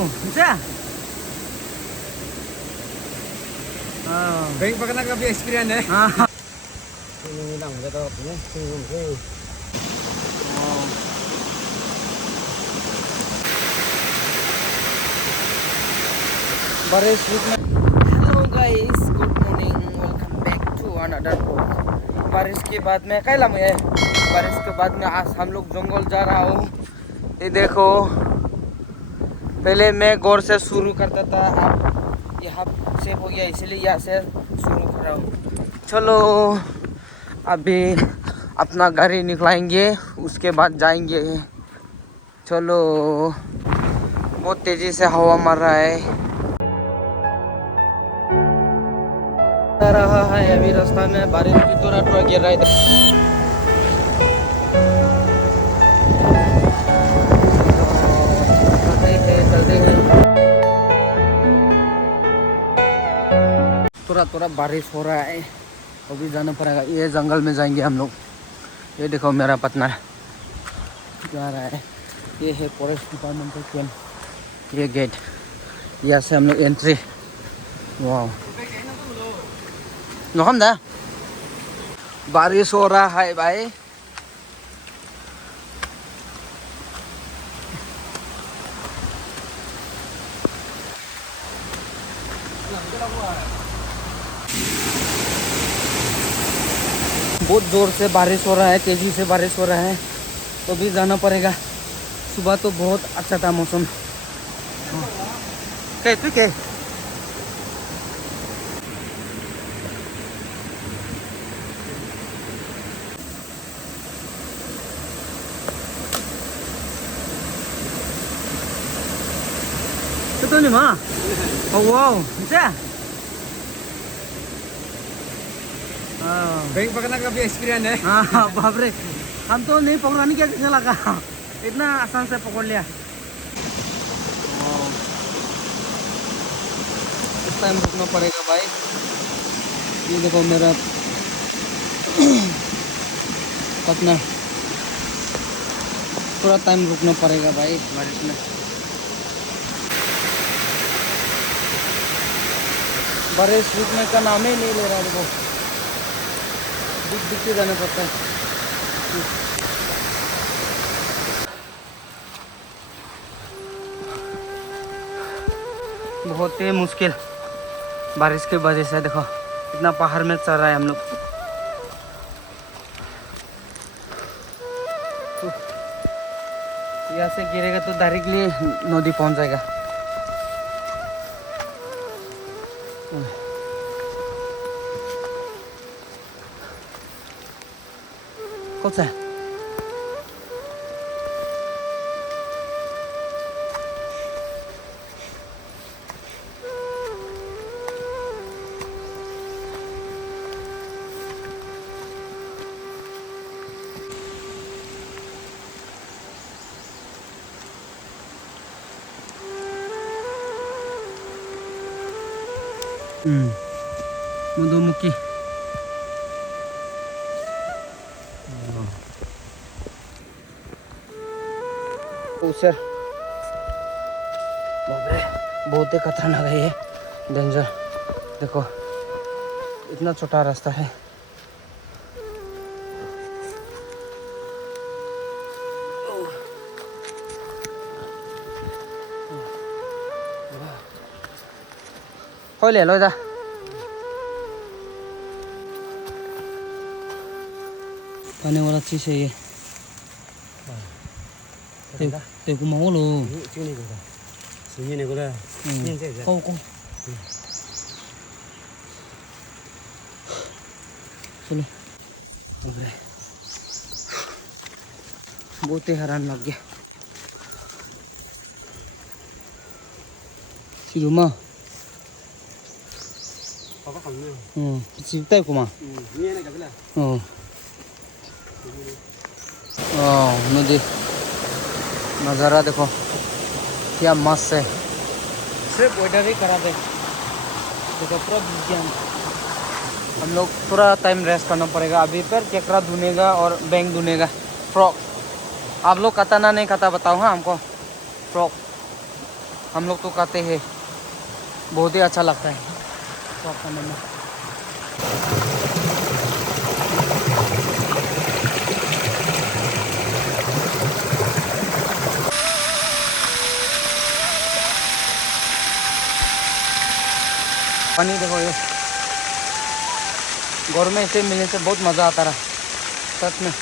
Bisa? Bank पकड़ना का भी एक्सपीरियंस है। हाँ। बड़े स्वीट में। Hello guys, good morning, welcome back to another vlog. बारिश के बाद में कैला मैं बारिश के बाद में आज हम लोग जंगल जा रहा हूँ। ये देखो, पहले मैं गौर से शुरू करता था, अब यहाँ से हो गया, इसलिए यहाँ से शुरू कर रहा हूँ। चलो अभी अपना गाड़ी निकलाएंगे, उसके बाद जाएंगे। चलो, बहुत तेजी से हवा मार रहा है। आ रहा है अभी रास्ता में बारिश भी थोड़ा थोड़ा गिर रहा है। चलते हैं थोड़ा थोड़ा बारिश हो रहा है, अभी जाना पड़ेगा। ये जंगल में जाएंगे हम लोग। ये देखो मेरा पार्टनर जा रहा है। ये है फॉरेस्ट डिपार्टमेंट का कैंप, ये गेट, यहाँ से हम लोग एंट्री। वाह, नोहम दा बारिश हो रहा है भाई। बहुत जोर से बारिश हो रहा है, तेजी से बारिश हो रहा है, तो भी जाना पड़ेगा। सुबह तो बहुत अच्छा था मौसम। क्या तू क्या तो नहीं माँ? Oh wow, bisa? बैंक पकड़ना का भी एक्सपीरियंस है। हाँ बाप रे, हम तो नहीं पकड़ाने क्या किसने लगा, इतना आसान से पकड़ लिया। इस टाइम रुकना पड़ेगा भाई। ये देखो मेरा पार्टनर, पूरा टाइम रुकना पड़ेगा भाई बारिश में। बारिश रुकने का नाम ही नहीं ले रहा। देखो दिख दिख के जाना पड़ता है। बहुत ही मुश्किल बारिश की वजह से। देखो इतना पहाड़ में चल रहा है हम लोग। यहाँ से गिरेगा तो डायरेक्टली नदी पहुंच जाएगा। कौन सा मधुमक्खी। उसे बहुत ही खतरनाक है ये, डेंजर। देखो इतना छोटा रास्ता है। हो ले लो इधर। खाने वाला चीज है ये। देखो माहौल हो। câu con चलो बहुत ही हैरान लग गया। सिरुमा चिपता है कुमा। नदी नज़ारा देखो क्या मस्त है। सिर्फ वेदर ही करा दे। देखो पूरा विज्ञान। हम लोग थोड़ा टाइम रेस्ट करना पड़ेगा। अभी पर केकड़ा धुनेगा और बैंग धुनेगा। फ्रॉक आप लोग खाता ना नहीं खाता बताओ। हाँ हमको फ्रॉक हम लोग तो खाते हैं, बहुत ही अच्छा लगता है तो खाने में। पानी देखो ये, घर में इसे मिलने से बहुत मज़ा आता रहा सच में।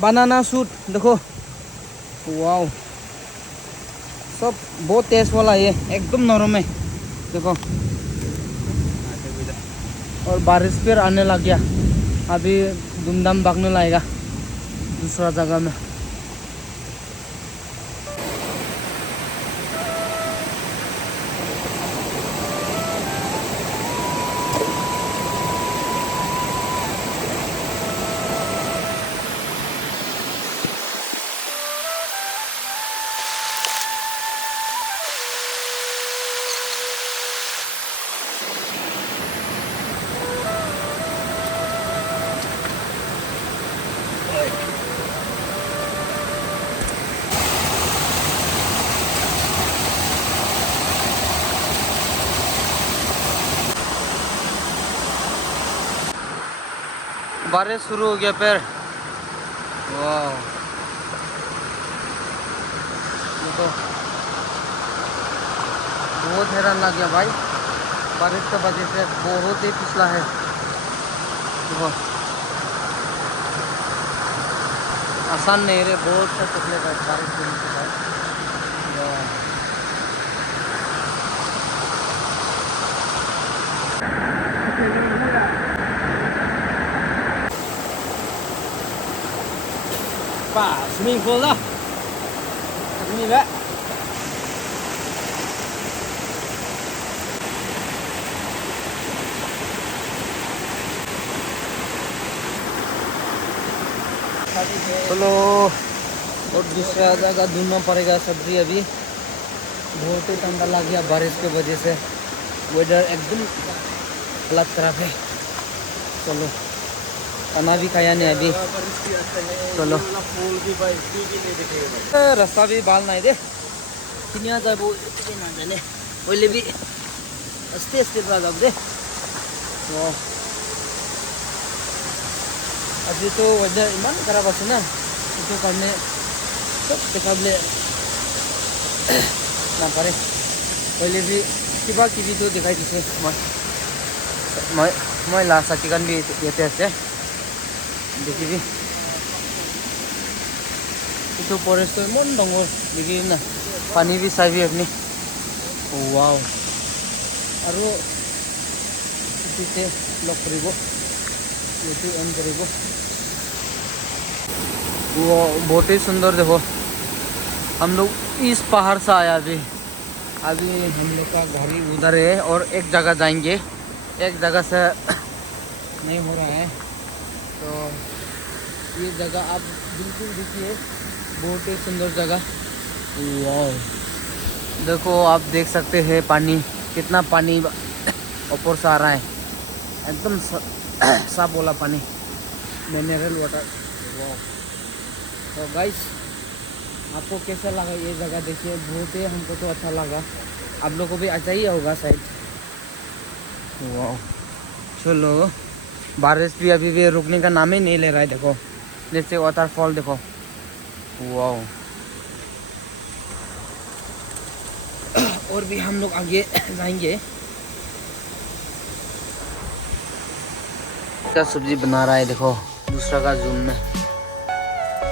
बनाना सूट देखो, वाओ, सब बहुत टेस्ट वाला है, एकदम नरम है देखो। और बारिश फिर आने लग गया, अभी धूमधाम भागने लगेगा दूसरा जगह में। बारिश शुरू हो गया फिर, वाह देखो, बहुत हैरान लग गया भाई, बारिश की वजह से बहुत ही फिसला है देखो। आसान नहीं रे, बहुत सा तकलीफ है बारिश के बाद। Swimming pool đó. Cái gì vậy? चलो, और दूसरा जगह ढूंढना पड़ेगा सब्जी। अभी बहुत ही ठंडा लग गया बारिश की वजह से, वेदर एकदम हालत खराब है। चलो, खाना भी खाया नहीं अभी, चलो रास्ता भी बाल नहीं दे किनिया जाब नाजाने पहले भी आस्ते आस्ते जाब दे। अभी तो वेदर इमान खराब आछे ना, इतो कारणे सब देखाबले ना पारे। पहले भी किबा किबि तो देखाई दिसे, मैं लास्ट साथीगान भी येते आछे देखिबि। इतो फरेस्ट तो इमान डंगर देखिबि ना, पानी भी चाबि अपनी, वाव। आरो इते लक करिबो, ये ऑन करिबो, वो बहुत ही सुंदर देखो। हम लोग इस पहाड़ से आया अभी हम लोग का गाड़ी उधर है और एक जगह जाएंगे, एक जगह से नहीं हो रहा है। तो ये जगह आप बिल्कुल देखिए, बहुत ही सुंदर जगह, वाह। देखो आप देख सकते हैं पानी, कितना पानी ऊपर से आ रहा है, एकदम साफ वाला पानी, मिनरल वाटर, वाह। तो गाइस, आपको कैसा लगा ये जगह? देखिए बहुत ही, हमको तो अच्छा लगा, आप लोगों को भी अच्छा ही होगा शायद। वाह, चलो, बारिश भी अभी भी रुकने का नाम ही नहीं ले रहा है देखो, जैसे वाटरफॉल देखो, वाह। और भी हम लोग आगे जाएंगे। क्या सब्जी बना रहा है देखो, दूसरा का जूम में,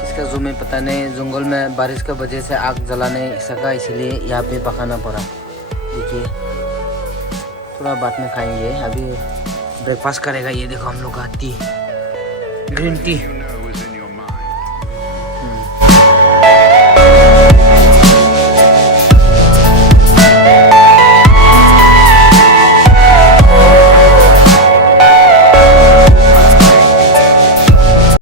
किसका जूम में पता नहीं। जंगल में बारिश की वजह से आग जला नहीं सका, इसलिए यहाँ पे पकाना पड़ा। देखिए, थोड़ा बाद में खाएंगे, अभी ब्रेकफास्ट करेगा ये देखो हम लोग का टी, ग्रीन टी।